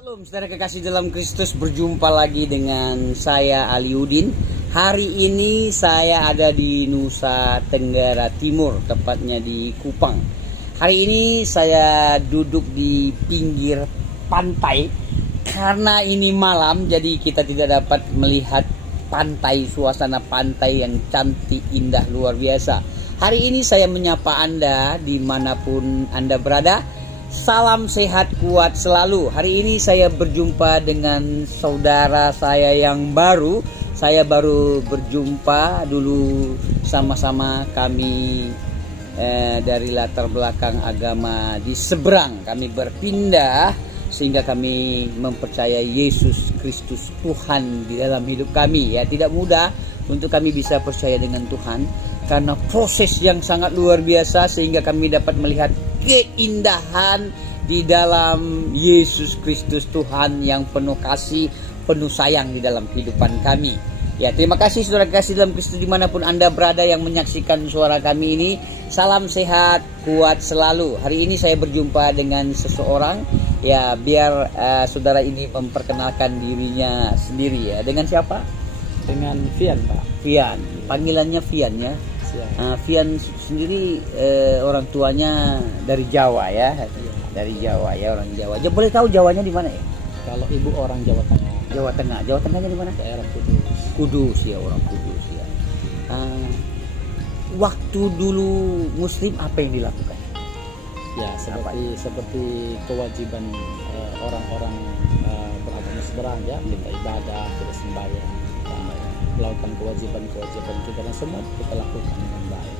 Shalom saudara kekasih dalam Kristus, berjumpa lagi dengan saya Aliudin. Hari ini saya ada di Nusa Tenggara Timur, tepatnya di Kupang. Hari ini saya duduk di pinggir pantai. Karena ini malam, jadi kita tidak dapat melihat pantai, suasana pantai yang cantik, indah, luar biasa. Hari ini saya menyapa Anda dimanapun Anda berada. Salam sehat kuat selalu. Hari ini saya berjumpa dengan saudara saya yang baru. Saya baru berjumpa, dulu sama-sama kami dari latar belakang agama di seberang. Kami berpindah sehingga kami mempercayai Yesus Kristus Tuhan di dalam hidup kami. Ya, tidak mudah untuk kami bisa percaya dengan Tuhan karena proses yang sangat luar biasa sehingga kami dapat melihat keindahan di dalam Yesus Kristus Tuhan yang penuh kasih, penuh sayang di dalam kehidupan kami. Ya, terima kasih saudara kasih dalam Kristus dimanapun Anda berada yang menyaksikan suara kami ini. Salam sehat, kuat selalu. Hari ini saya berjumpa dengan seseorang. Ya, biar saudara ini memperkenalkan dirinya sendiri ya. Dengan siapa? Dengan Fian, Pak. Fian. Panggilannya Fian ya. Fian sendiri orang tuanya dari Jawa ya. Dari Jawa ya, orang Jawa. Boleh tahu Jawanya di mana ya? Kalau ibu orang Jawa Tengah. Jawa Tengah. Jawa Tengahnya di mana? Daerah Kudus. Kudus ya, orang Kudus ya. Waktu dulu Muslim apa yang dilakukan? Ya, seperti kewajiban orang-orang beragama seberang ya, kita ibadah, kita sembahyang, melakukan kewajiban-kewajiban kita dan semua kita lakukan dengan baik.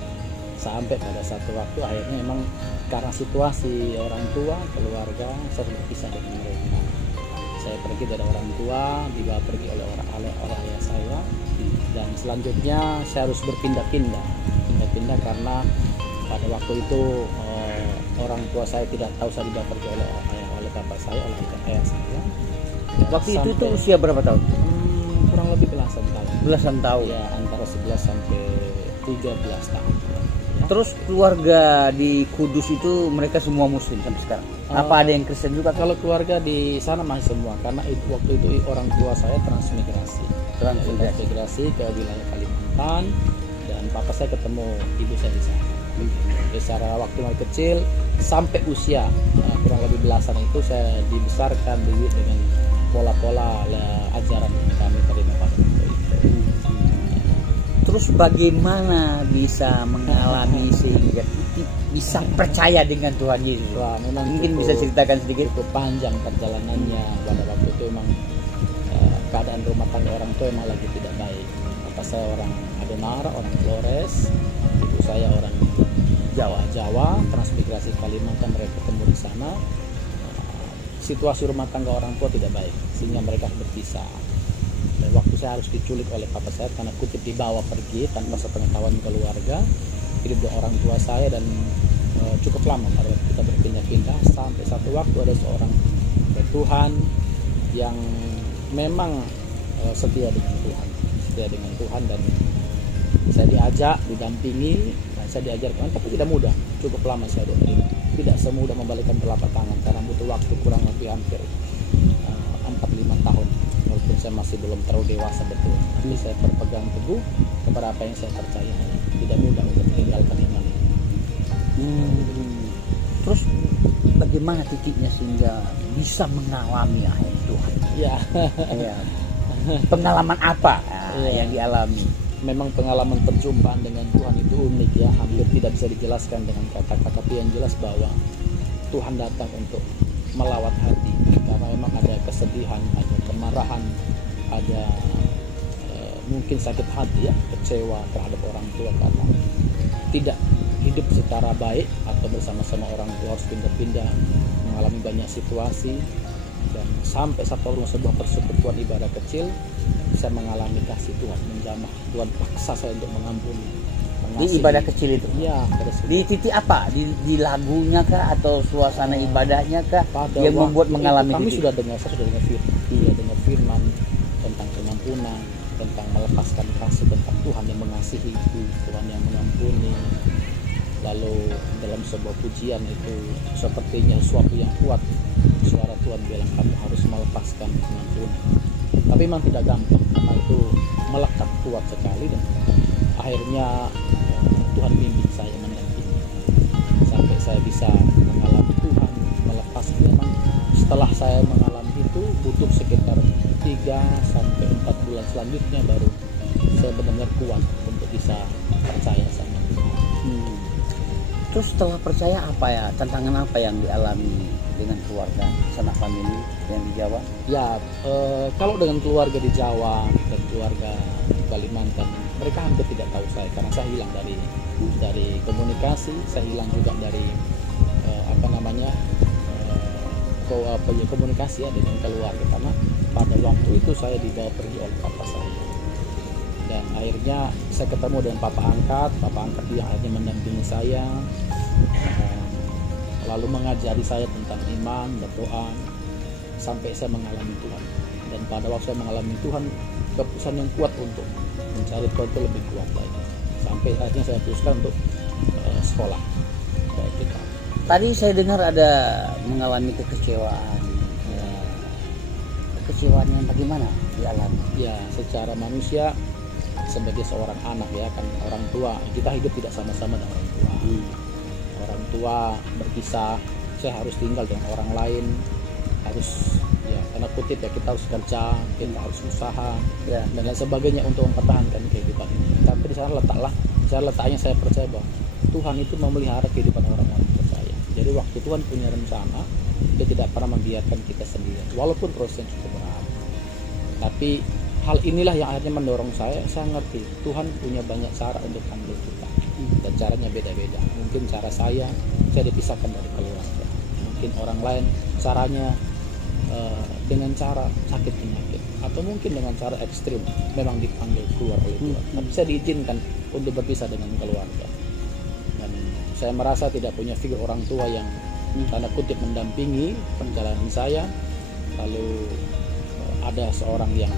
Sampai pada satu waktu akhirnya memang karena situasi orang tua, keluarga, saya berpisah dengan mereka. Saya pergi dari orang tua, dibawa pergi oleh orang ayah saya, dan selanjutnya saya harus berpindah-pindah karena pada waktu itu orang tua saya tidak tahu saya dibawa pergi oleh bapak saya, oleh ayah saya. Waktu itu tuh usia berapa tahun? Kurang lebih belasan tahun. Belasan tahun. Ya, antara 11 sampai 13 tahun. Ya. Terus keluarga di Kudus itu mereka semua Muslim sampai sekarang? Apa ada yang Kristen juga? Kalau keluarga di sana masih semua, karena waktu itu orang tua saya transmigrasi ke wilayah Kalimantan, dan papa saya ketemu ibu saya di sana. Secara waktu masih kecil sampai usia kurang lebih belasan itu saya dibesarkan dengan pola-pola ajaran yang kami terima pada waktu itu. Terus bagaimana bisa mengalami sehingga bisa percaya dengan Tuhan Yesus? Wah, memang mungkin bisa ceritakan sedikit. Cukup panjang perjalanannya. Pada waktu itu memang keadaan rumah tangga orang tua memang lagi tidak baik. Bapak saya orang Adonara, orang Flores, ibu saya orang Jawa, transmigrasi Kalimantan, mereka ketemu di sana. Situasi rumah tangga orang tua tidak baik sehingga mereka berpisah. Dan waktu saya harus diculik oleh papa saya karena kutip dibawa pergi tanpa sepengetahuan keluarga, hidup dengan orang tua saya, dan cukup lama pada kita berpindah-pindah sampai satu waktu ada seorang Tuhan yang memang setia dengan Tuhan dan saya diajak, didampingi, saya diajarkan, tapi tidak mudah. Cukup lama saya tidak semudah membalikkan telapak tangan karena butuh waktu kurang lebih hampir 4-5 tahun. Walaupun saya masih belum terlalu dewasa betul, tapi saya berpegang teguh kepada apa yang saya percaya. Tidak mudah untuk meninggalkan iman. Terus bagaimana titiknya sehingga bisa mengalami ayat Tuhan? Ya. Pengalaman apa yang dialami? Memang pengalaman perjumpaan dengan Tuhan itu unik ya, hampir tidak bisa dijelaskan dengan kata-kata, tapi yang jelas bahwa Tuhan datang untuk melawat hati, karena memang ada kesedihan, ada kemarahan, ada mungkin sakit hati ya, kecewa terhadap orang tua karena tidak hidup secara baik atau bersama-sama orang tua, harus pindah-pindah, mengalami banyak situasi, dan sampai satu sebuah persekutuan ibadah kecil saya mengalami kasih Tuhan menjamah. Tuhan paksa saya untuk mengampuni. Di ibadah kecil itu? Ya, di titik apa? Di lagunya kah atau suasana ibadahnya kah yang membuat mengalami kami titik? Saya sudah dengar firman. Iya, dengar firman tentang pengampunan, tentang melepaskan kasih, tentang Tuhan yang mengasihi, Tuhan yang mengampuni. Lalu dalam sebuah pujian itu sepertinya sesuatu yang kuat suara Tuhan bilang kamu harus melepaskan dengan tunai. Tapi memang tidak gampang karena itu melekat kuat sekali, dan akhirnya Tuhan bimbing saya, mendampingi sampai saya bisa mengalami Tuhan melepas. Memang setelah saya mengalami itu butuh sekitar 3-4 bulan selanjutnya baru saya benar-benar kuat untuk bisa percaya sama Tuhan. Terus setelah percaya apa ya, tantangan apa yang dialami dengan keluarga, sanak famili yang di Jawa? Ya, kalau dengan keluarga di Jawa dan keluarga di Kalimantan, mereka hampir tidak tahu saya karena saya hilang dari komunikasi, saya hilang juga dari komunikasi ya dengan keluarga, karena pada waktu itu saya dibawa pergi oleh papa saya. Dan akhirnya saya ketemu dengan papa angkat dia akhirnya mendampingi saya, lalu mengajari saya tentang iman, berdoa, sampai saya mengalami Tuhan. Dan pada waktu saya mengalami Tuhan, keputusan yang kuat untuk mencari Tuhan itu lebih kuat lagi, sampai akhirnya saya putuskan untuk sekolah kayak kita. Tadi saya dengar ada mengalami kekecewaan. Kekecewaan yang bagaimana dialami? Ya, secara manusia sebagai seorang anak ya kan, orang tua kita hidup tidak sama-sama dengan orang tua. Orang tua berpisah, saya harus tinggal dengan orang lain, harus ya karena kutip ya kita harus kerja, kita harus usaha Ya. dan lain sebagainya untuk mempertahankan kehidupan ini. Tapi di sana letaknya saya percaya bahwa Tuhan itu memelihara kehidupan orang-orang percaya. Jadi waktu Tuhan punya rencana, Dia tidak pernah membiarkan kita sendiri, walaupun prosesnya cukup berat. Tapi hal inilah yang akhirnya mendorong saya ngerti Tuhan punya banyak cara untuk panggil kita, dan caranya beda-beda. Mungkin cara saya dipisahkan dari keluarga, mungkin orang lain caranya dengan cara sakit penyakit, atau mungkin dengan cara ekstrim memang dipanggil keluar oleh Tuhan. Tapi saya diizinkan untuk berpisah dengan keluarga, dan saya merasa tidak punya figur orang tua yang tanda kutip mendampingi perjalanan saya. Lalu ada seorang yang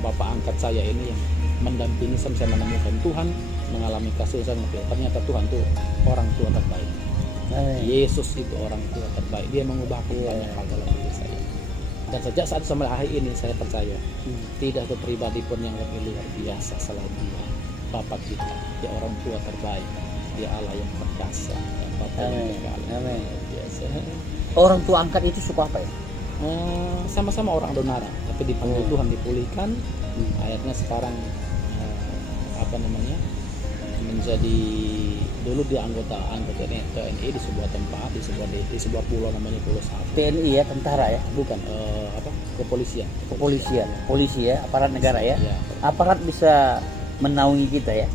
bapak angkat saya ini yang mendampingi saya menemukan Tuhan, mengalami kesulitan. Ternyata Tuhan itu orang tua terbaik. Yesus itu orang tua terbaik. Dia mengubahkan banyak hal dalam diri saya. Dan sejak saat sampai hari ini saya percaya tidak ada pribadi pun yang lebih luar biasa selain Dia, Bapa kita. Dia orang tua terbaik. Dia Allah yang perkasa. Bapa yang Amin. biasa. Orang tua angkat itu suka apa ya? Sama-sama orang Donara, tapi dipanggil Tuhan dipulihkan. Akhirnya sekarang menjadi, dulu dia anggota TNI di sebuah tempat, di sebuah pulau namanya Pulau Satu. TNI ya, tentara ya? Bukan, kepolisian. Polisi ya, aparat negara ya. Ya. Aparat bisa menaungi kita ya.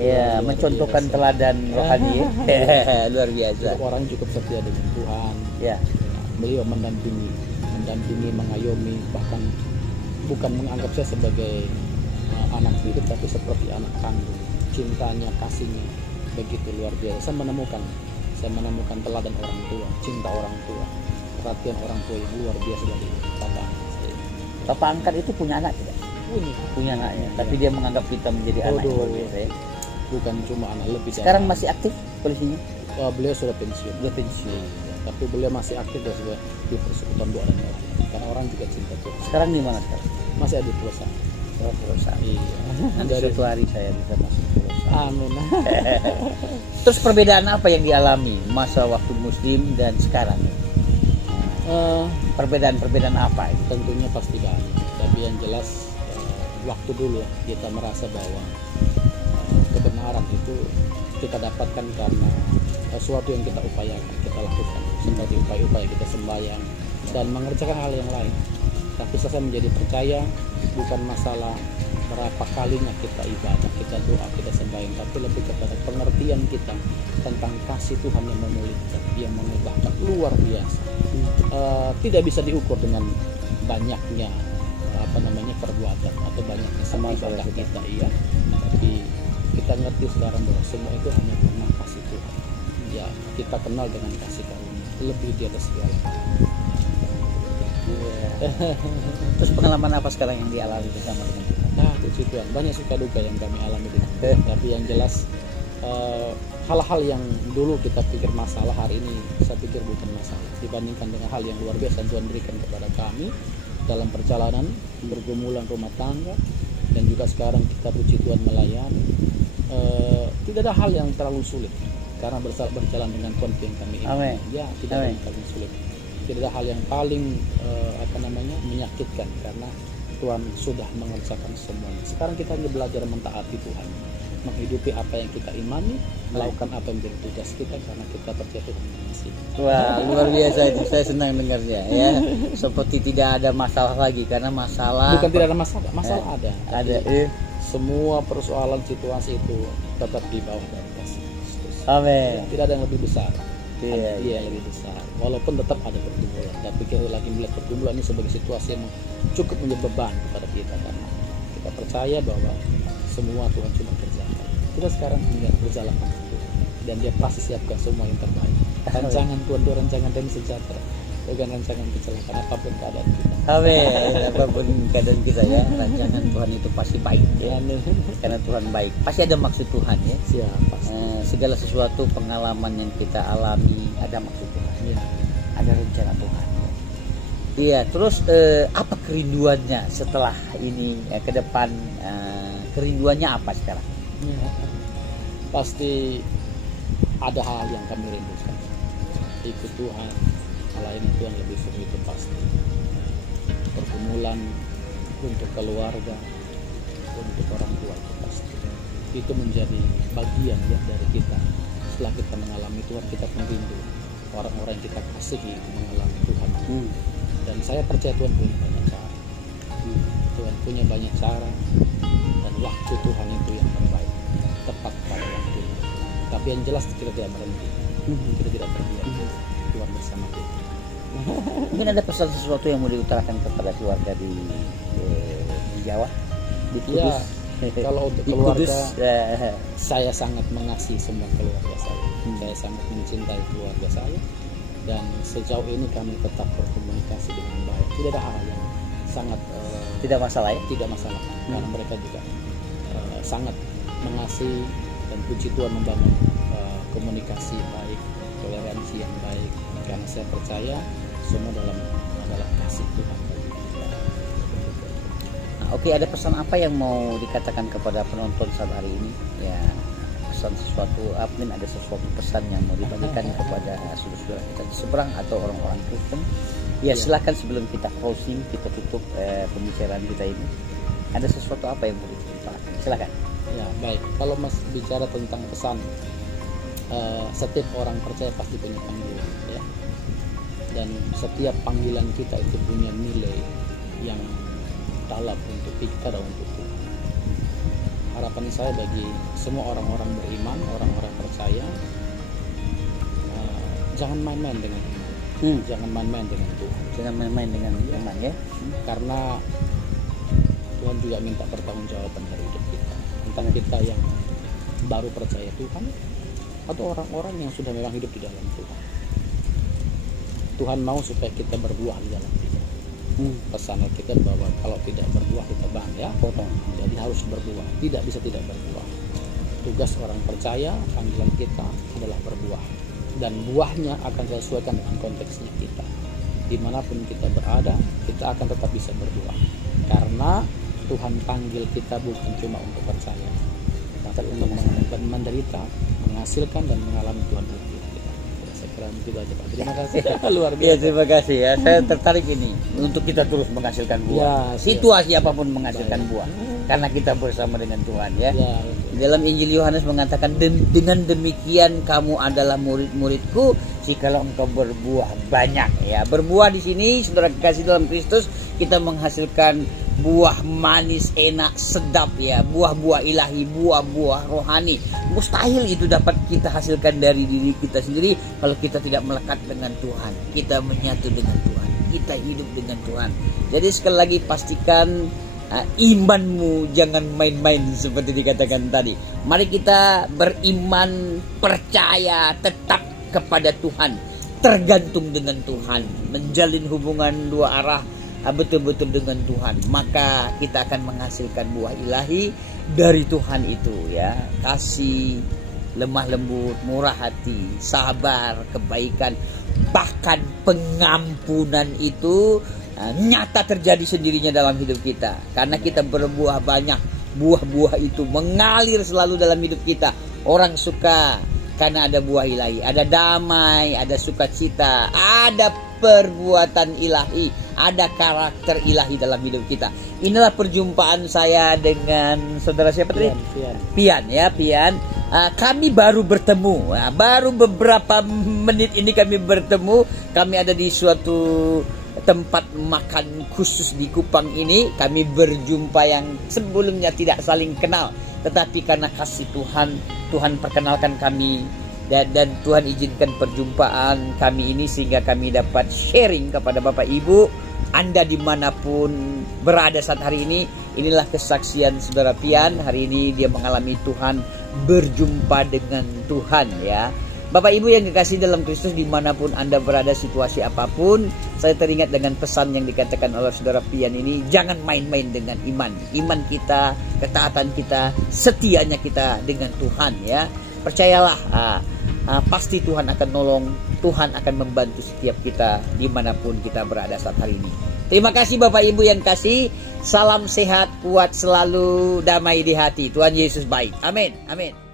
Ya, mencontohkan teladan rohani ya. Luar biasa. Orang cukup setia dengan Tuhan. Ya. Beliau mendampingi, mengayomi, bahkan bukan menganggap saya sebagai anak hidup, tapi seperti anak kandung. Cintanya, kasihnya begitu luar biasa. Saya menemukan teladan orang tua, cinta orang tua, perhatian orang tua yang luar biasa dari Bapak angkat saya. Bapak angkat itu punya anak tidak? Punya anaknya, tapi dia menganggap kita menjadi anak yang luar biasa ya. Bukan cuma anak, lebih. Sekarang masih aktif polisinya? Beliau sudah pensiun. Tapi beliau masih aktif di persekutuan doa dan melayani, karena orang juga cinta Tuhan. Sekarang di mana sekarang? Masih ada di perusahaan. Iya. Nanti suatu hari saya bisa masuk perusahaan. Amin. Terus perbedaan apa yang dialami masa waktu Muslim dan sekarang? Perbedaan apa itu? Tentunya pasti banyak. Tapi yang jelas waktu dulu kita merasa bahwa kebenaran itu kita dapatkan karena sesuatu yang kita upayakan, kita lakukan, seperti upaya kita sembahyang dan mengerjakan hal yang lain. Tapi saya menjadi percaya bukan masalah berapa kalinya kita ibadah, kita doa, kita sembahyang, tapi lebih kepada pengertian kita tentang kasih Tuhan yang memulihkan, yang mengubahkan luar biasa. Tidak bisa diukur dengan banyaknya perbuatan atau banyaknya ibadah kita, iya. Tapi kita ngerti sekarang bahwa semua itu hanya karena kasih Tuhan. Ya, kita kenal dengan kasih karunia lebih di atas segala. Terus pengalaman apa sekarang yang dialami bersama dengan Tuhan? Puji Tuhan, banyak suka duka yang kami alami dengan Tuhan. Tapi yang jelas hal-hal yang dulu kita pikir masalah, hari ini saya pikir bukan masalah dibandingkan dengan hal yang luar biasa yang Tuhan berikan kepada kami dalam perjalanan bergumulan rumah tangga, dan juga sekarang kita puji Tuhan melayani. Tidak ada hal yang terlalu sulit karena berjalan dengan Tuhan yang kami ini. Ya, tidak ada yang paling sulit. Tidak ada hal yang paling menyakitkan karena Tuhan sudah mengerjakan semuanya. Sekarang kita hanya belajar mentaati Tuhan, menghidupi apa yang kita imani, melakukan apa yang menjadi tugas kita karena kita percaya Tuhan mengasihi. Wah, luar biasa itu, saya senang dengarnya ya. Seperti tidak ada masalah lagi, karena masalah bukan tidak ada masalah, masalah ada. Ada. Semua persoalan situasi itu tetap di bawah dari kasih Kristus. Amin. Tidak ada yang lebih besar. Dia yang lebih besar. Walaupun tetap ada pergumulan, tapi kita lagi melihat pergumulan ini sebagai situasi yang cukup menjadi beban kepada kita karena kita percaya bahwa semua Tuhan cuma kerjakan. Kita sekarang tinggal berjalan dengan Tuhan dan Dia pasti siapkan semua yang terbaik. Rancangan Tuhan itu rancangan damai sejahtera, bukan rancangan kecelakaan apapun keadaan kita. Amin. Apapun keadaan kita ya, rancangan Tuhan itu pasti baik ya. Karena Tuhan baik, pasti ada maksud Tuhan ya. Siapa? Segala sesuatu pengalaman yang kita alami ada maksud Tuhan ya. Ada rencana Tuhan. Iya, terus apa kerinduannya setelah ini ke depan? Kerinduannya apa sekarang? Ya, pasti ada hal yang kami rindukan. Ikut Tuhan, melayani Tuhan lebih sering, itu pasti. Pergumulan untuk keluarga, untuk orang tua itu pasti. Itu menjadi bagian ya dari kita. Setelah kita mengalami Tuhan, kita pun rindu orang-orang yang kita kasihi mengalami Tuhan. Dan saya percaya Tuhan punya banyak cara. Tuhan punya banyak cara, dan waktu Tuhan itu yang terbaik, tepat pada waktu. Tapi yang jelas kita tidak berhenti, kita tidak berdiam. Tuhan bersama kita. Mungkin ada pesan sesuatu yang mau diutarakan kepada keluarga di Jawa, di Kudus. Ya, kalau untuk keluarga, saya sangat mengasihi semua keluarga saya. Saya sangat mencintai keluarga saya, dan sejauh ini kami tetap berkomunikasi dengan baik. Tidak ada hal yang sangat tidak masalah ya? Tidak masalah, karena mereka juga sangat mengasihi, dan puji Tuhan membangun komunikasi baik, toleransi yang baik, karena saya percaya semua adalah kasih Tuhan. Oke, ada pesan apa yang mau dikatakan kepada penonton saat hari ini? Ya, pesan sesuatu, mungkin ada sesuatu pesan yang mau dibagikan kepada saudara-saudara kita di seberang atau orang-orang Kristen. Ya, silakan sebelum kita closing, kita tutup pembicaraan kita ini. Ada sesuatu apa yang mau dikatakan? Silakan. Ya, baik. Kalau Mas bicara tentang pesan, setiap orang percaya pasti punya panggilan, ya. Dan setiap panggilan kita itu punya nilai yang dalam untuk kita dan untuk Tuhan. Harapan saya bagi semua orang-orang beriman, orang-orang percaya, jangan main-main dengan iman, jangan main-main dengan Tuhan, jangan main-main dengan iman ya. Karena Tuhan juga minta pertanggungjawaban dari hidup kita, tentang kita yang baru percaya Tuhan atau orang-orang yang sudah memang hidup di dalam Tuhan. Tuhan mau supaya kita berbuah di dalam dia. Pesan kita bahwa kalau tidak berbuah kita bang ya potong. Jadi harus berbuah, tidak bisa tidak berbuah. Tugas orang percaya, panggilan kita adalah berbuah, dan buahnya akan disesuaikan dengan konteksnya kita. Dimanapun kita berada, kita akan tetap bisa berbuah, karena Tuhan panggil kita bukan cuma untuk percaya, tapi untuk menderita, menghasilkan dan mengalami Tuhan dalam hidup kita. Saya kira itu aja Pak. Terima kasih. Luar biasa. Ya, terima kasih ya. Saya tertarik ini untuk kita terus menghasilkan buah. Ya, situasi apapun menghasilkan buah. Karena kita bersama dengan Tuhan ya. Dalam Injil Yohanes mengatakan, dengan demikian kamu adalah murid-muridku jikalau engkau berbuah banyak ya. Berbuah di sini saudara kekasih dalam Kristus, kita menghasilkan buah manis, enak, sedap ya, buah-buah ilahi, buah-buah rohani. Mustahil itu dapat kita hasilkan dari diri kita sendiri kalau kita tidak melekat dengan Tuhan, kita menyatu dengan Tuhan, kita hidup dengan Tuhan. Jadi sekali lagi pastikan imanmu jangan main-main seperti dikatakan tadi. Mari kita beriman, percaya, tetap kepada Tuhan, tergantung dengan Tuhan, menjalin hubungan dua arah betul-betul dengan Tuhan, maka kita akan menghasilkan buah ilahi dari Tuhan itu ya. Kasih, lemah lembut, murah hati, sabar, kebaikan, bahkan pengampunan itu nyata terjadi sendirinya dalam hidup kita. Karena kita berbuah banyak, buah-buah itu mengalir selalu dalam hidup kita. Orang suka karena ada buah ilahi, ada damai, ada sukacita, ada perbuatan ilahi, ada karakter ilahi dalam hidup kita. Inilah perjumpaan saya dengan saudara siapa tadi? Pian ya, Pian. Kami baru bertemu, baru beberapa menit ini kami bertemu. Kami ada di suatu tempat makan khusus di Kupang ini. Kami berjumpa yang sebelumnya tidak saling kenal, tetapi karena kasih Tuhan, Tuhan perkenalkan kami dan Tuhan izinkan perjumpaan kami ini sehingga kami dapat sharing kepada Bapak Ibu. Anda dimanapun berada saat hari ini, inilah kesaksian saudara Pian. Hari ini dia mengalami Tuhan, berjumpa dengan Tuhan ya. Bapak Ibu yang dikasihi dalam Kristus, dimanapun Anda berada, situasi apapun, saya teringat dengan pesan yang dikatakan oleh saudara Pian ini. Jangan main-main dengan iman. Iman kita, ketaatan kita, setianya kita dengan Tuhan ya. Percayalah, pasti Tuhan akan nolong, Tuhan akan membantu setiap kita dimanapun kita berada saat hari ini. Terima kasih Bapak Ibu yang kasih. Salam sehat, kuat selalu, damai di hati. Tuhan Yesus baik. Amin. Amin.